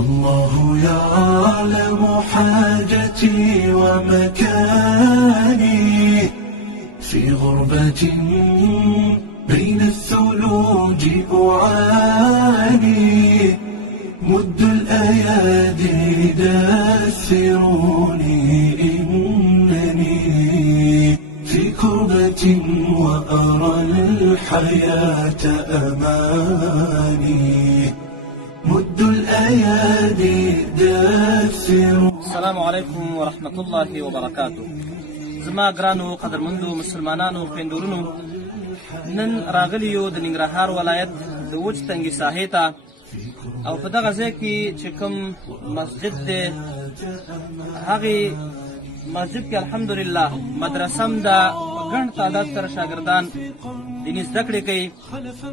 الله يعلم حاجتي ومكاني في غربة بين الثلوج أعاني مد الأيادي دثروني إنني في كربة وأرى الحياة أماني مد الأيادي دثروني. السلام عليكم ورحمة الله وبركاته. زما ګرانو قدرمندو مسلمانانو خویندورونو، نن راغلیو د ننګرهار ولایت د وچ تنګي ساحې ته، او په دغه ځای کې چې کوم مسجد دی، هغې مسجد کې الحمدلله مدرسه هم ده، په ګڼ تعداد سره شاګردان دیني زده کړې کوي.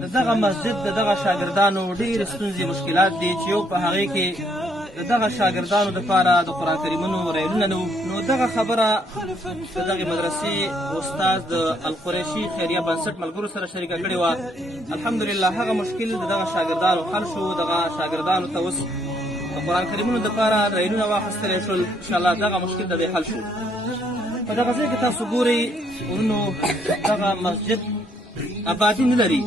د دغه مسجد د دغه شاګردانو ډېرې ستونزې مشکلات دي چې یو په هغې کې د دغه شاګردانو دپاره د قرآن کریمونو ریلونه نه وو. نو دغه خبره د دغې مدرسې استاد د القریشي خیریه بنسټ ملګرو سره شریکه کړې وه. الحمدلله هغه مشکل د دغه شاګردانو حل شو. دغه شاګردانو ته اوس د قرآن کریمونو دپاره ریلونه واخیستلی شول. انشاءالله دغه مشکل د دې حل شو. په دغه ځای کې تاسو ګورئ ورونو، دغه مسجد آبادي نه لري.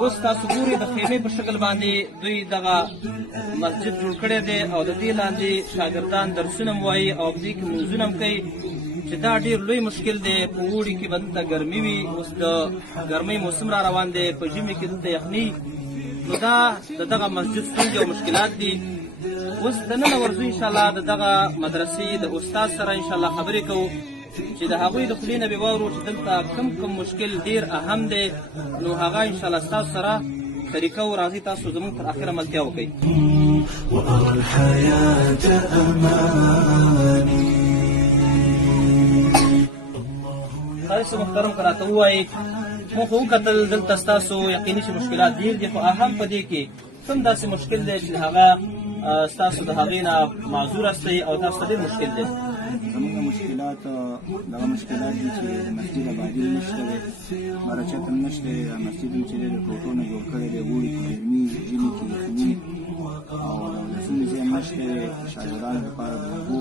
اوس تاسو ګورئ د خیمې په شکل باندې دوی دغه مسجد جوړ کړی دی، او د دې لاندې شاګردان درسونه هم وایي او په دې کې لمونځونه هم کوي، چې دا ډېر لوی مشکل دی. په اوړي کې به دلته ګرمي وي، اوس د ګرمۍ موسم را روان دی، په ژمي کې دلته یخني. نو دا د دغه مسجد ستونزې او مشکلات دي. اوس دننه ورځو انشاءالله د دغه مدرسې د استاد سره انشاءالله خبرې کوو چې د هغوی د خولې نه به واورو چې دلته کوم مشکل ډېر اهم دی. نو هغه انشاءالله ستاسو سره شریکوو. راځئ تاسو زموږ تر اخره ملتیا وکړئ. وأرى الحياة أماني. تاسو محترم که راته ووایئ، مو خو وکتل دلته ستاسو یقیني چې مشکلات ډېر دي، خو اهم په دې کې کوم داسې مشکل دی چې هغه ستاسو د هغې نه معذور استئ او تاسو ته ډېر مشکل دی؟ زموږ مشکلات دغه مشکلات دي چې د مسجد آبادي نشته دی، مرچت هم نشته دی. مسجد هم چې دی د ټوټو نه جوړ کړی دی، اوړي کې ګرمي، ژمي کې یخني، او د درسونو ځای هم نشته دی. د شاګردانو لپاره د اوبو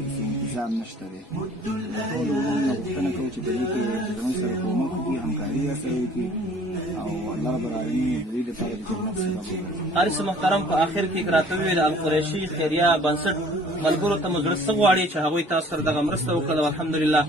انتظام نشته دی. ټولو وروڼو نه غوښتنه کوو چې په دې کې زموږ سره کومک وکړي، همکاري راسره وکړي، او الله رب العالمین د دې لپاره د جنت سبب وګرځي. حارث محترم، په آخر کې که راته وویل القریشي خیریه بنسټ ملګرو ته مو زړه څه غواړي چې هغوی تاسو سره دغه مرسته وکړه؟ الحمدلله